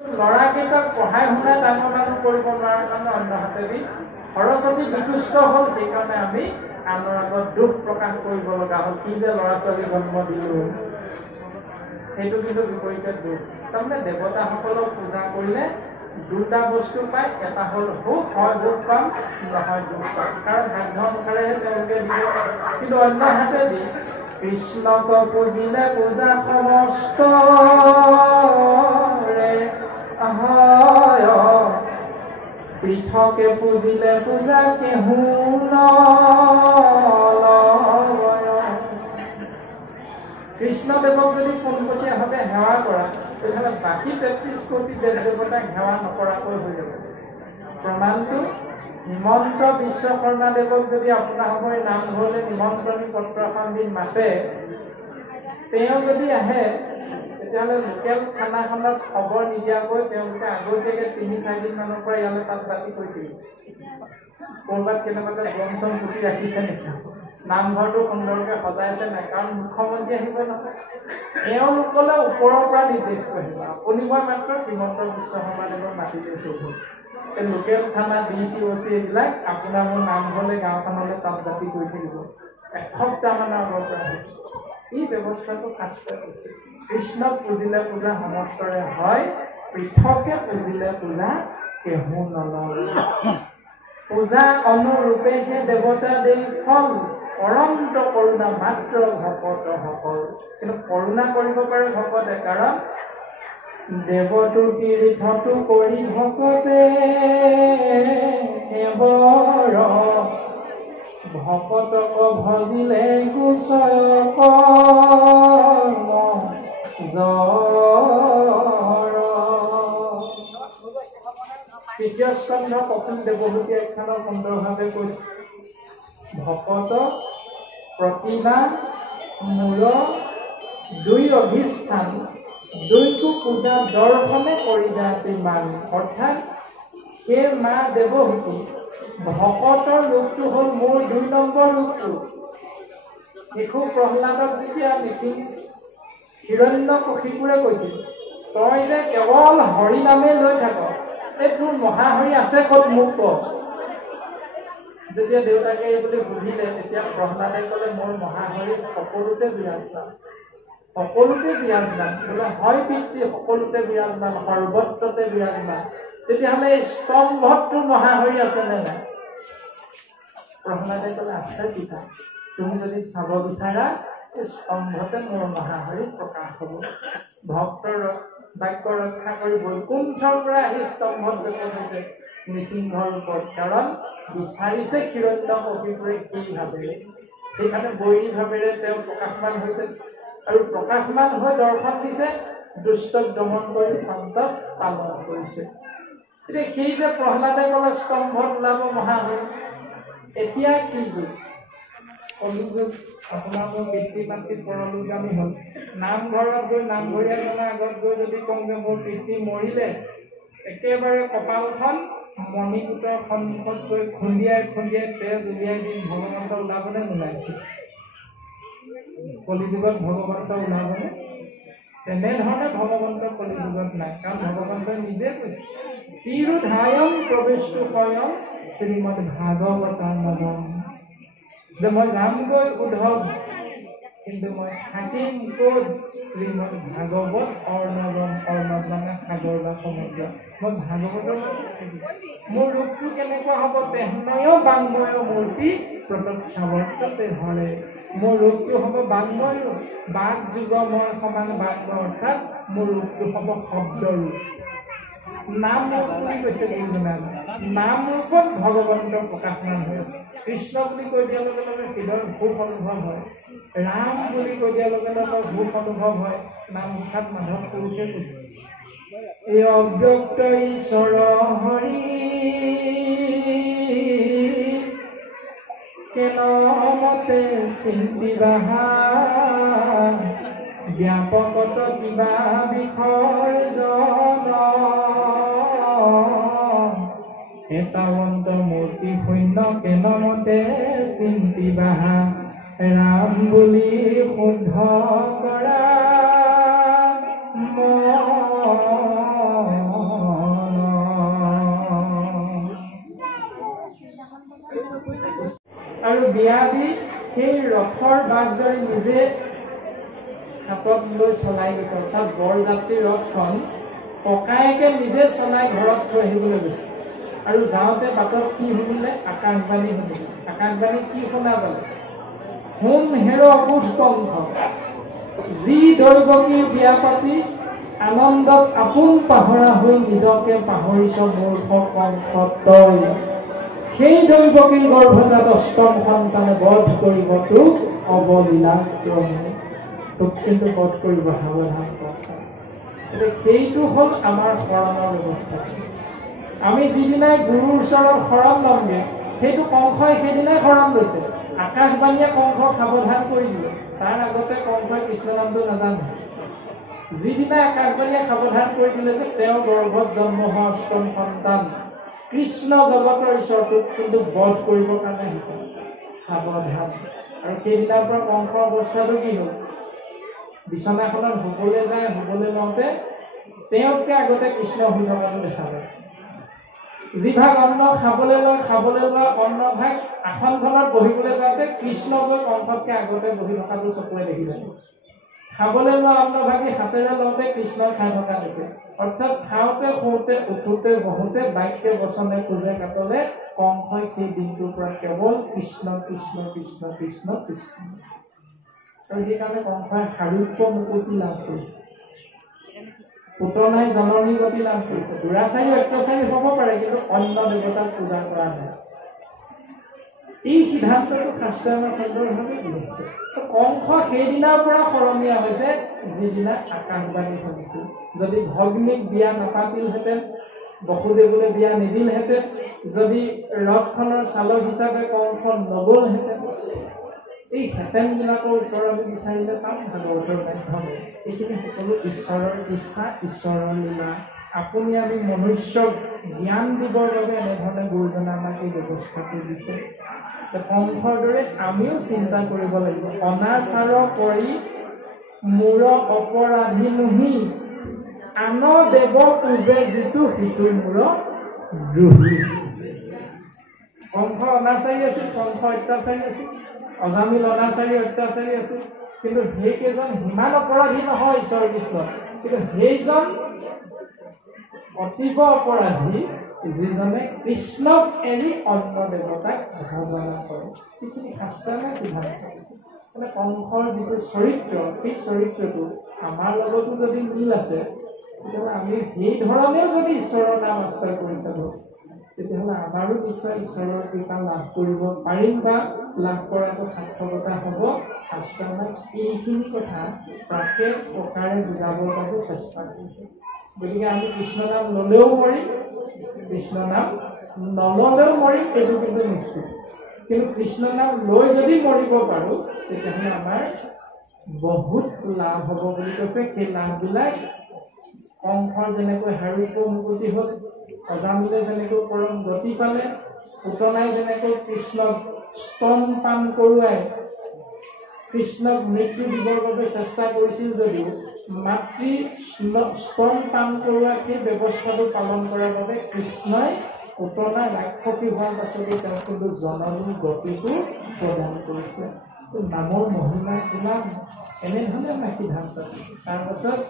ল'ৰাকেইটাক পঢ়াই শুনাই ডাঙৰ মানুহ কৰিব নোৱাৰাৰ কাৰণে অন্য হাতেদি সৰস্বতী বিতুষ্ট হ'ল। সেইকাৰণে আমি আনৰ আগত দুখ প্ৰকাশ কৰিব লগা হ'ল, কি যে ল'ৰা ছোৱালী জন্ম দিলোঁ। সেইটো কিন্তু বিপৰীতে দুখ। তাৰমানে দেৱতাসকলক পূজা কৰিলে দুটা বস্তু পায়, এটা হ'ল সুখ, হয় দুখ পাম, নহয় দুখ পাম, কাৰণ ভাগ্য অনুসাৰেহে তেওঁলোকে দিব। কিন্তু অন্য হাতেদি কৃষ্ণক পুজিলে পূজা সমস্তৰে হয়, পৃথকে পুজিলে পূজা কেহু নলয়। কৃষ্ণদেৱক যদি পোনপটীয়াভাৱে সেৱা কৰা, তেতিয়াহ'লে বাকী ৩৩ কোটি দেৱ দেৱতাক সেৱা নকৰাকৈ হৈ যাব। প্ৰমাণটো হিমন্ত বিশ্ব শৰ্মা দেৱক যদি আপোনালোকৰ নামঘৰলৈ নিমন্ত্ৰণী পত্ৰ এখন দি মাতে, তেওঁ যদি আহে, তেতিয়াহ'লে লোকেল খানাখনত খবৰ নিদিয়াকৈ তেওঁলোকে আগতীয়াকৈ ৩-৪ দিন মানৰ পৰা ইয়ালৈ তাত ৰাতি কৰি থাকিব। ক'ৰবাত কেনেবাকৈ বম চম পুতি ৰাখিছে নেকি, নামঘৰটো সুন্দৰকৈ সজাইছে নাই, কাৰণ মুখ্যমন্ত্ৰী আহিব নহয়। এওঁলোকলৈ ওপৰৰ পৰা নিৰ্দেশ কৰিব, আপুনি মই মাত্ৰ হিমন্ত বিশ্ব শৰ্মা দেৱক মাতি দি থৈ গ'ল। লোকেল থানা DC OC এইবিলাক আপোনাৰ মোৰ নামঘৰলৈ গাঁওখনলৈ তাত জাতি কৰি থাকিব। এসপ্তাহমানৰ আগৰ পৰা এই ব্যৱস্থাটো শাস্ত্ৰত আছে। কৃষ্ণক পুজিলে পূজা সমস্তৰে হয়, পৃথকে পুজিলে পূজা কেহু নলয়। পূজা অনুৰূপেহে দেৱতা দেই ফল, অনন্ত কৰোণা মাত্ৰ ভকতসকল। কিন্তু কৰোণা কৰিব পাৰে ভকতে, কাৰণ দেৱতো তীৰ্থটো কৰি ভকতে এবৰ, ভকতক ভজিলে কুশয় কৰ্ম জৰ। তৃতীয় স্কন্ধ কপিল দেৱভূতি আখ্যানৰ সুন্দৰভাৱে কৈছে, ভকত প্ৰতিমা মূল দুই অধিষ্ঠান, দুইটো পূজা দৰ্শনে কৰি যাতে মান। অৰ্থাৎ সেই মা দেৱভূতি ভকতৰ ৰূপটো হ'ল মোৰ ২ নম্বৰ ৰূপটো। শিশু প্ৰহ্লাদক যেতিয়া মিটিং হিৰণ্যকশিপুৰে কৈছিল, তই যে কেৱল হৰি নামে লৈ থাক, এই তোৰ মহাহৰি আছে ক'ত মোক ক। যেতিয়া দেউতাকে এই বুলি সুধিলে, তেতিয়া প্ৰহ্লাদে ক'লে, মোৰ মহাহৰি সকলোতে বিৰাজমান, সকলোতে বিৰাজমান। বোলে হয় পিতৃ, সকলোতে বিৰাজমান, সৰ্বত্ৰতে বিৰাজমান। তেতিয়াহ'লে এই স্তম্ভতটো মহাহৰি আছেনে নাই? প্ৰহ্লাদে ক'লে, আছে পিতা, তুমি যদি চাব বিচাৰা এই স্তম্ভতে মোৰ মহাহৰি প্ৰকাশ হ'ব। ভক্তৰ বাক্য ৰক্ষা কৰি বৈকুণ্ঠৰ পৰা আহি স্তম্ভত দেখোঁতে নৃসিংহৰ ওপৰত, কাৰণ বিচাৰিছে হিৰণ্যকশিপুৰে কি ভাৱে। সেইকাৰণে বৈৰী ভাৱেৰে তেওঁ প্ৰকাশমান হৈছে, আৰু প্ৰকাশমান হৈ দৰ্শন দিছে, দুষ্টক দমন কৰি সন্তক পালন কৰিছে। এতিয়া সেই যে প্ৰহ্লাদে ক'লে স্তম্ভত ওলাব মহাহৰি, এতিয়া কি যুগ? কলিযুগ। আপোনাৰ মোৰ পিতৃ মাতৃ পৰলোকগামী হ'ল। নামঘৰত গৈ নামঘৰীয়াজনৰ আগত গৈ যদি কওঁ যে মোৰ পিতৃ মৰিলে, একেবাৰে কপালখন মণিকূটৰ সন্মুখত গৈ খুন্দিয়াই খুন্দিয়াই তেজ উলিয়াই দি ভগৱন্ত ওলাবনে নোলাইছে? কলিযুগত ভগৱন্ত ওলাবনে? তেনেধৰণে ভগৱন্ত কলিযুগত নাই, কাৰণ ভগৱন্তই নিজে কৈছে, তিৰুধায়ম প্ৰৱেশটো স্বয়ং শ্ৰীমদ ভাগৱতানন্দম, যে মই যামগৈ উদ্ধৱ, কিন্তু মই থাকিম ক'ত? শ্ৰীমদ ভাগৱত অৰ্ণৱম, অৰ্ণৱ মানে সাগৰ বা সমুদ্ৰ। মই ভাগৱতৰ মোৰ ৰূপটো কেনেকুৱা হ'ব? তেহনয় বাংময় মূৰ্তি প্ৰতক্ষাৱৰ্ততে হৰে। মোৰ ৰূপটো হ'ব বাংময় ৰূপ, বাক যুগময় সমান বাংময়, অৰ্থাৎ মোৰ ৰূপটো হ'ব শব্দ ৰূপ। নাম ৰূপ বুলি কৈছে গুৰুজনা, নাম ৰূপত ভগৱন্ত প্ৰকাশমান হৈ আছে। কৃষ্ণ বুলি কৈ দিয়াৰ লগে লগে হৃদয়ৰ ভোক অনুভৱ হয়, ৰাম বুলি কৈ দিয়াৰ লগে লগে ভোক অনুভৱ হয়। নাম মুখাত মাধৱ পুৰুষে কৈছে, এই অব্যক্ত ঈশ্বৰ হৰি কেনমতে চিন্তিবাহা, ব্যাপকত কিবা বিষয় জন, এতাৱন্ত মূৰ্তি শূন্য কেনমতে চিন্তিবাহা, ৰাম বুলি শুদ্ধ কৰা বিয়া দি সেই ৰথৰ বাগজৰী নিজে হাতত লৈ চলাই গৈছে, অৰ্থাৎ বৰযাত্ৰী ৰথখন ককায়েকে নিজে চলাই ঘৰত থৈ আহিবলৈ গৈছে। আৰু যাওঁতে বাটত কি শুনিলে? আকাশবাণী শুনিলে। আকাশবাণী কি শুনা পালে? হোম হেৰ অবুধ কণ্ঠ, যি দৈৱকীৰ বিয়া পাতি আনন্দত আপোন পাহৰা হৈ নিজকে পাহৰিছ মূৰ্খ কণ্ঠ তই। সেই দৈৱকীৰ গৰ্ভজাত অষ্টম সন্তানে বধ কৰিব তোক অৱলীলাক্ৰমে। তোক কিন্তু বধ কৰিব, সাৱধান কথা। সেইটো হ'ল আমাৰ শৰণৰ ব্যৱস্থা। আমি যিদিনাই গুৰুৰ ওচৰত শৰণ লমগে, সেইটো কংসই সেইদিনাই শৰণ লৈছে। আকাশবাণীয়ে কংসক সাৱধান কৰি দিলে। তাৰ আগতে কংসই কৃষ্ণ নামটো নাজানে। যিদিনা আকাশবাণীয়ে সাৱধান কৰি দিলে যে তেওঁ গৰ্ভত জন্ম হোৱা অষ্টম সন্তান কৃষ্ণ জগতৰ ঈশ্বৰটোক কিন্তু বধ কৰিবৰ কাৰণে আহিছে, সাৱধান। আৰু সেইদিনাৰ পৰা কংসৰ অৱস্থাটো কি হ'ল? বিচনাখনত শুবলৈ যায়, শুবলৈ লওঁতে তেওঁতকৈ আগতে কৃষ্ণ শুই থকাটো দেখা যায়। যিভাগ অন্ন খাবলৈ লোৱা অন্নভাগ আসনখনত বহিবলৈ যাওঁতে কৃষ্ণ গৈ কংসতকৈ আগতে বহি থকাটো চকুৰে দেখি যায়। খাবলৈ লোৱা অন্নভাগী হাতেৰে লওঁতে কৃষ্ণই খাই থকা দেখে। অৰ্থাৎ খাওঁতে, শুওঁতে, উঠোতে, বহোতে, বাক্যে বচনে খোজে কাটলে কংসই সেই দিনটোৰ পৰা কেৱল কৃষ্ণ কৃষ্ণ কৃষ্ণ কৃষ্ণ কৃষ্ণ। আৰু সেইকাৰণে কংসই শাৰীৰিক মুকুতি লাভ কৰিছে, পুতনাই জননী গতি লাভ কৰিছে। দুৰাচাৰী অত্যাচাৰী হ'ব পাৰে, কিন্তু অন্য দেৱতাক পূজা কৰা নাই। এই সিদ্ধান্তটো শাস্ত্ৰই আমাক সুন্দৰভাৱে দিছে। কংস সেইদিনাৰ পৰা সলনীয়া হৈছে যিদিনা আকাশবাণী শুনিছিল। যদি ভগ্নীক বিয়া নাপাতিলহেঁতেন, বসুদেৱলৈ বিয়া নিদিলহেঁতেন, যদি ৰথখনৰ চালক হিচাপে কংস নগ'লহেঁতেন, এই হেঁতেনবিলাকৰ উত্তৰ আমি বিচাৰিলে পাম ভাগৱতৰ মাধ্যমে। এইখিনি সকলো ঈশ্বৰৰ ইচ্ছা, ঈশ্বৰৰ লীলা। আপুনি আমি মনুষ্যক জ্ঞান দিবৰ বাবে এনেধৰণে গুৰুজনে আমাক এই ব্যৱস্থাটো দিছে। কংসৰ দৰে আমিও চিন্তা কৰিব লাগিব। অনাচাৰ কৰি মূৰ অপৰাধী নুহি, আন দেৱ পূজে যিটো সিটো মূৰ দ্ৰোহী। কংস অনাচাৰী আছিল, কংস অত্যাচাৰী আছিল, অজামিল অনাচাৰী অত্যাচাৰী আছিল। কিন্তু সেইকেইজন সিমান অপৰাধী নহয় ঈশ্বৰ কৃষ্ণ, কিন্তু সেইজন অতীৱ অপৰাধী যিজনে কৃষ্ণক এৰি অন্য দেৱতাক ভজনা কৰে। সেইখিনি শাস্ত্ৰই সিদ্ধান্ত কৰিছে। মানে কংসৰ যিটো চৰিত্ৰ, সেই চৰিত্ৰটো আমাৰ লগতো যদি মিল আছে, তেতিয়াহ'লে আমি সেই ধৰণেও যদি ঈশ্বৰৰ নাম আশ্ৰয় কৰি থাকোঁ, তেতিয়াহ'লে আমাৰো নিশ্চয় ঈশ্বৰৰ কৃপা লাভ কৰিব পাৰিম বা লাভ কৰাটো সাৰ্থকতা হ'ব। শাস্ত্ৰই এইখিনি কথা প্ৰাকেট প্ৰকাৰে বুজাবৰ বাবে চেষ্টা কৰিছে। গতিকে আমি কৃষ্ণ নাম ল'লেও মৰিম, কৃষ্ণ নাম নল'লেও মৰিম, এইটো কিন্তু নিশ্চিত। কিন্তু কৃষ্ণ নাম লৈ যদি মৰিব পাৰোঁ, তেতিয়াহ'লে আমাৰ বহুত লাভ হ'ব বুলি কৈছে। সেই লাভবিলাক কংসৰ যেনেকৈ শাৰীৰিক মুকুতি হ'ল, অজামিলে যেনেকৈ পৰম গতি পালে, পুতনাই যেনেকৈ কৃষ্ণক স্তন পান কৰোৱাই কৃষ্ণক মৃত্যু দিবৰ বাবে চেষ্টা কৰিছিল যদিও মাতৃ স্তন পান কৰোৱা সেই ব্যৱস্থাটো পালন কৰাৰ বাবে কৃষ্ণই পুতনা ৰাক্ষসী হোৱাৰ পাছতে তেওঁক কিন্তু জননী গতিটো প্ৰদান কৰিছে। নামৰ মহিমা কিমান, এনেধৰণে আমাক সিদ্ধান্ত দিছে। তাৰপাছত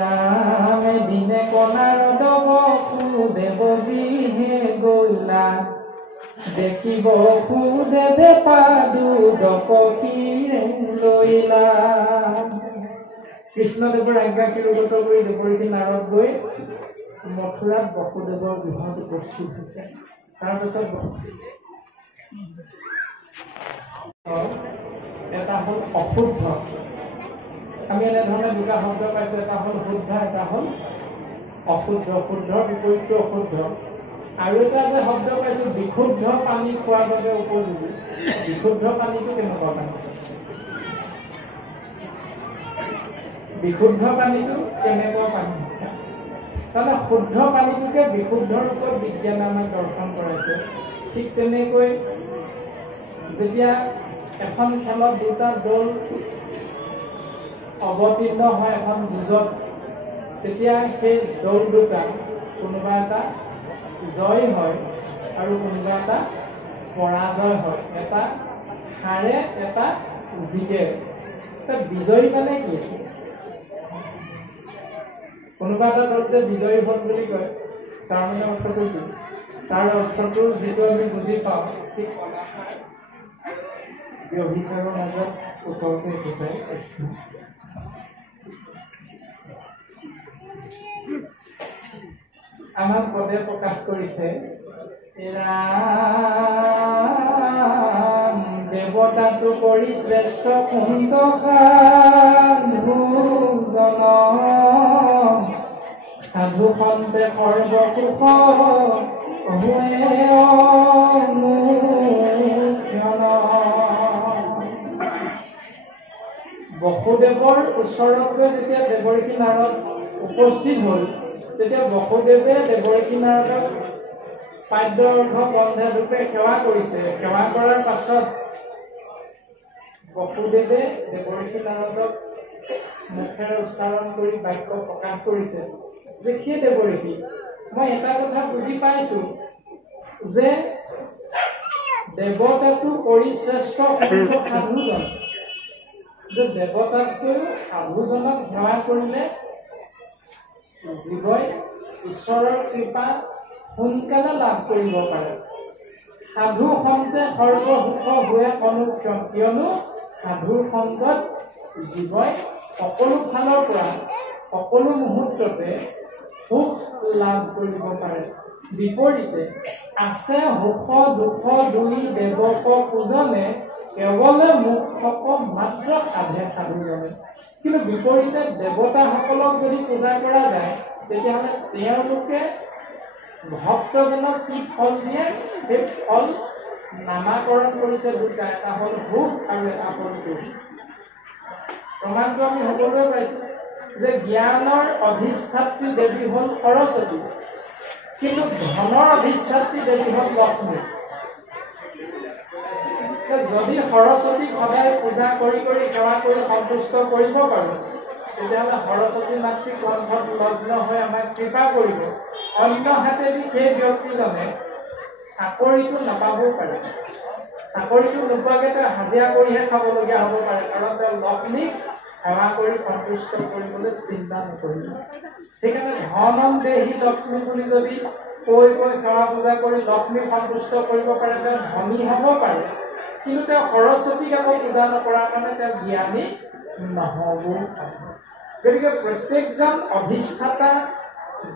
ৰামে দিনে কণাৰ দেৱ বিহে গলা, দেখিব সুদেৱে পাদু জপকীৰে লৈলা। কৃষ্ণদেৱৰ আজ্ঞা শিৰোগত কৰি দেৱৰীতি নাৰদ গৈ মথুৰাত বসুদেৱৰ গৃহত উপস্থিত হৈছে। তাৰপিছত এটা হ'ল অশুদ্ধ। আমি এনেধৰণে দুটা শব্দ পাইছোঁ, এটা হ'ল শুদ্ধ, এটা হ'ল অশুদ্ধ। শুদ্ধৰ বিপৰীতটো অশুদ্ধ। আৰু এটা যে শব্দ পাইছোঁ বিশুদ্ধ পানী খোৱাৰ বাবে উপযোগী। বিশুদ্ধ পানীটো কেনেকুৱা পানী? বিশুদ্ধ পানীটো কেনেকুৱা পানী? তাৰমানে শুদ্ধ পানীটোকে বিশুদ্ধ ৰূপত বিজ্ঞানে আমাক দৰ্শন কৰাইছে। ঠিক তেনেকৈ যেতিয়া এখন খেলত দুটা দল অৱতীৰ্ণ হয় এখন যুঁজত, তেতিয়া সেই দল দুটা কোনোবা এটা জয় হয় আৰু কোনোবা এটা পৰাজয় হয়, এটা হাৰে এটা জিকে। বিজয়ী মানে কি? কোনোবা এটা দল যে বিজয়ী হল বুলি কয়, তাৰ মানে অৰ্থটো কি? তাৰ অৰ্থটো যিটো আমি বুজি পাওঁ, ঠিক ব্যভিচাৰৰ মাজত উত্তৰটো একেটাই আছে। আমাক পদে প্ৰকাশ কৰিছে, ৰাম দেৱতাটো কৰি শ্ৰেষ্ঠ কুণ্ড সাধু সন্তে সৰ্বকুশ বসুদেৱৰ ওচৰলৈ যেতিয়া দেৱৰ্ষী নাৰদ উপস্থিত হ'ল, তেতিয়া বসুদেৱে দেৱৰ্ষী নাৰদক পাদ্যৰ্ঘ বন্ধে ৰূপে সেৱা কৰিছে। সেৱা কৰাৰ পাছত বসুদেৱে দেৱৰ্ষী নাৰদক মুখেৰে উচ্চাৰণ কৰি বাক্য প্ৰকাশ কৰিছে যে, সেই দেৱৰ্ষী, মই এটা কথা বুজি পাইছো যে দেৱতাটো কৰি শ্ৰেষ্ঠ সাধুজন, যে দেৱতাতকৈ সাধুজনক সেৱা কৰিলে জীৱই ঈশ্বৰৰ কৃপা সোনকালে লাভ কৰিব পাৰে। সাধু সন্তে সৰ্বসুখ হোৱে অনুক্ষণ, কিয়নো সাধুৰ সঙ্গত জীৱই সকলো ফালৰ পৰা সকলো মুহূৰ্ততে সুখ লাভ কৰিব পাৰে। বিপৰীতে আছে সুখ দুখ দুই দেৱক পূজনে, কেৱলে মুখক মাত্ৰ সাধে সাধুজনে। কিন্তু বিপৰীতে দেৱতাসকলক যদি পূজা কৰা যায়, তেতিয়াহ'লে তেওঁলোকে ভক্তজনক কি ফল দিয়ে, সেই ফল নামাকৰণ কৰিছে দুটা, এটা হ'ল সুখ আৰু এটা হ'ল দুখ। প্ৰমাণটো আমি সকলোৱে পাইছো যে জ্ঞানৰ অধিষ্ঠাত্ৰী দেৱী হ'ল সৰস্বতী, কিন্তু ধনৰ অধিষ্ঠাত্ৰী দেৱী হ'ল লক্ষ্মী। যদি সৰস্বতীক সদায় পূজা কৰি কৰি সেৱা কৰি সন্তুষ্ট কৰিব পাৰোঁ, তেতিয়াহ'লে সৰস্বতী মাতৃ কণ্ঠত লগ্ন হৈ আমাক কৃপা কৰিব। অন্য হাতেদি সেই ব্যক্তিজনে চাকৰিটো নাপাবও পাৰে, চাকৰিটো নোপোৱাকৈ তেওঁ হাজিৰা কৰিহে খাবলগীয়া হ'ব পাৰে, কাৰণ তেওঁ লক্ষ্মীক সেৱা কৰি সন্তুষ্ট কৰিবলৈ চিন্তা নকৰিব। সেইকাৰণে ধনম দেহি লক্ষ্মী বুলি যদি কৈ কৈ সেৱা পূজা কৰি লক্ষ্মীক সন্তুষ্ট কৰিব পাৰে, তেওঁ ধনী হ'ব পাৰে, কিন্তু তেওঁ সৰস্বতীক আকৌ পূজা নকৰাৰ কাৰণে তেওঁ জ্ঞানী নহ'বও পাৰে। গতিকে প্ৰত্যেকজন অধিষ্ঠাতা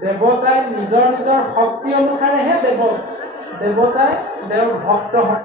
দেৱতাই নিজৰ নিজৰ শক্তি অনুসাৰেহে দেৱতাই তেওঁৰ ভক্ত